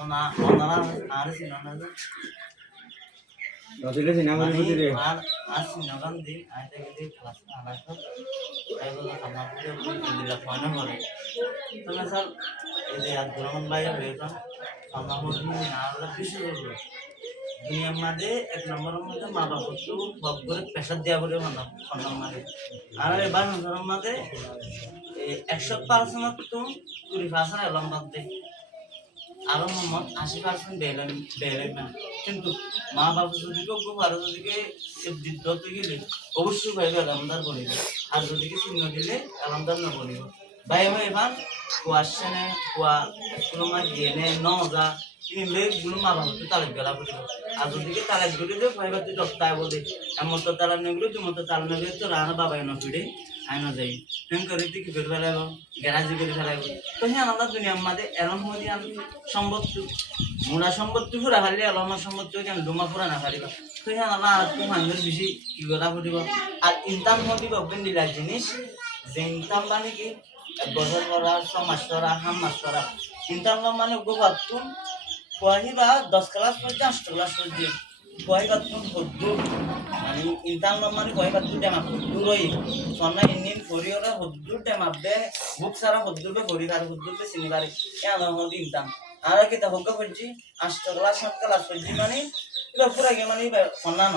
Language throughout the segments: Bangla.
ওনারা আর সিনানা নজরে সিনেমা বুঝিরে আর সিনাগান দি আইতে গেলে ক্লাস না আলাদা তাই বলে আমাদের দিলা ফাইনা করে তো না স্যার এই যে আব্দুর রহমান ভাই বেতন আমরা বলি না আমরা বিশেষ করব দুনিয়ার মধ্যে এক নম্বরের মধ্যে মা বাবা তো বকরে প্রেসার দেয়া বলে মানলাম সম্মান মানে আর এবার নজরের মধ্যে 100% তো 20% এলাম বাদ দে আরো মোহাম্মদ 80% বেলেন না কিন্তু মা বাবা যদি কেউ ভালো যদি ধরতে গেলে অবশ্যই ভাই আলহামদার বলিবে আর যদি চিহ্ন দিলে আলহামদার না বলিব ভাই ভাই এবার কোয়াশনে কোয়া কোনো গেনে নজা কিনলে গুলো মা বাবা তালাক গেলা বলিব আর যদি তালাক গেলে যে ভাই তুই দস্তায় বলে এমন তো তালাক নেগুলো তুমি তো তালাক নেবে তো রানা বাবা এনে ফিরে আইনা যাই তেম করে তুই কি করে ফেলাইব গ্যারাজি করে ফেলাইব তো হ্যাঁ আমরা দুনিয়ার মাঝে এরম হয়ে আমি সম্পত্তি মোড়া সম্পত্তি পুরা হারলে আমার সম্পত্তি কেন ডুমা পুরা না পারিব তো হ্যাঁ আমরা আর তো মানুষের বেশি কি কথা ফুটিব আর ইনকাম হটিব বেন্ডিলার জিনিস যে ইনকাম মানে কি 1 বছর করা 6 মাস করা 5 মাস করা ইনকাম মানে গোবাতুন কোয়াহিবা 10 ক্লাস পর্যন্ত 8 ক্লাস পর্যন্ত কোয়াহিবাতুন হদ্দু মানে ইনকাম মানে কোয়াহিবাতুন টাইম দূরই সন্না ইন্ডিয়ান ফরিওরা হদ্দু টাইম আপে বুক সারা হদ্দু বে ফরিবার হদ্দু বে সিনিবারে এ আলাদা হদি ইনকাম আর কি তা হগ্গ পর্যন্ত 8 ক্লাস 7 ক্লাস পর্যন্ত মানে এটা পুরা গে মানে সন্না ন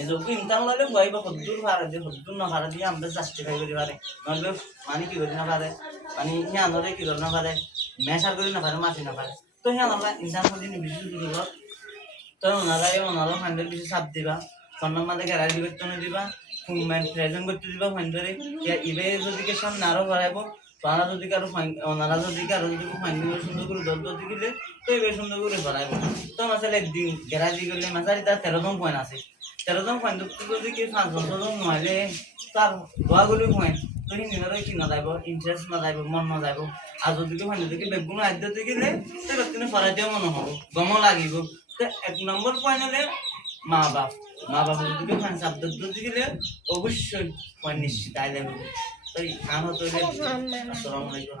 এজকে ইনকাম হলে কোয়াহিবা হদ্দুর ভাড়া যে হদ্দুর না ভাড়া দিয়ে আমরা জাস্টিফাই করি পারে নলে মানে কি করি না পারে মানে হে আনরে কি করি না পারে মেশার করি না পারে মাটি না পারে তো হে আমরা ইনকাম হলি নি বেশি দূর তো ওনারা ফান্ডের বেশি চাপ দিবা সন্ন্যার মাঝে গ্যারাজি করতে দিবা প্রেজেন্ট করতে দিবা ফান্ডারে ইবে যদি সামনে আরো বাড়াইব ওনারা যদি কারো যদি ফাইন্ডিং সুন্দর করে দল দল দিলে তো এবার সুন্দর করে বাড়াইব তো মাসালে একদিন গ্যারাজি করলে মাসারি তার 13 জন পয়েন্ট আছে 13 জন পয়েন্ট যদি কি 5 জন নহলে তার দোয়াগুলি পয়েন্ট তো হিন্দরে কি না যাইব ইন্টারেস্ট না যাইব মন না যাইব আর যদি ফাইন্ড থেকে বেগুন আদ্যতে গেলে তো ব্যক্তি ফরাই দিয়ে মনে হব গম লাগিব তো 1 নম্বর পয়েন্ট হলে মা বাপ যদি ফাইন শব্দ দিতে গেলে অবশ্যই পয়েন্ট নিশ্চিত আই লাগবে তাই কাম হতে আসসালামু আলাইকুম।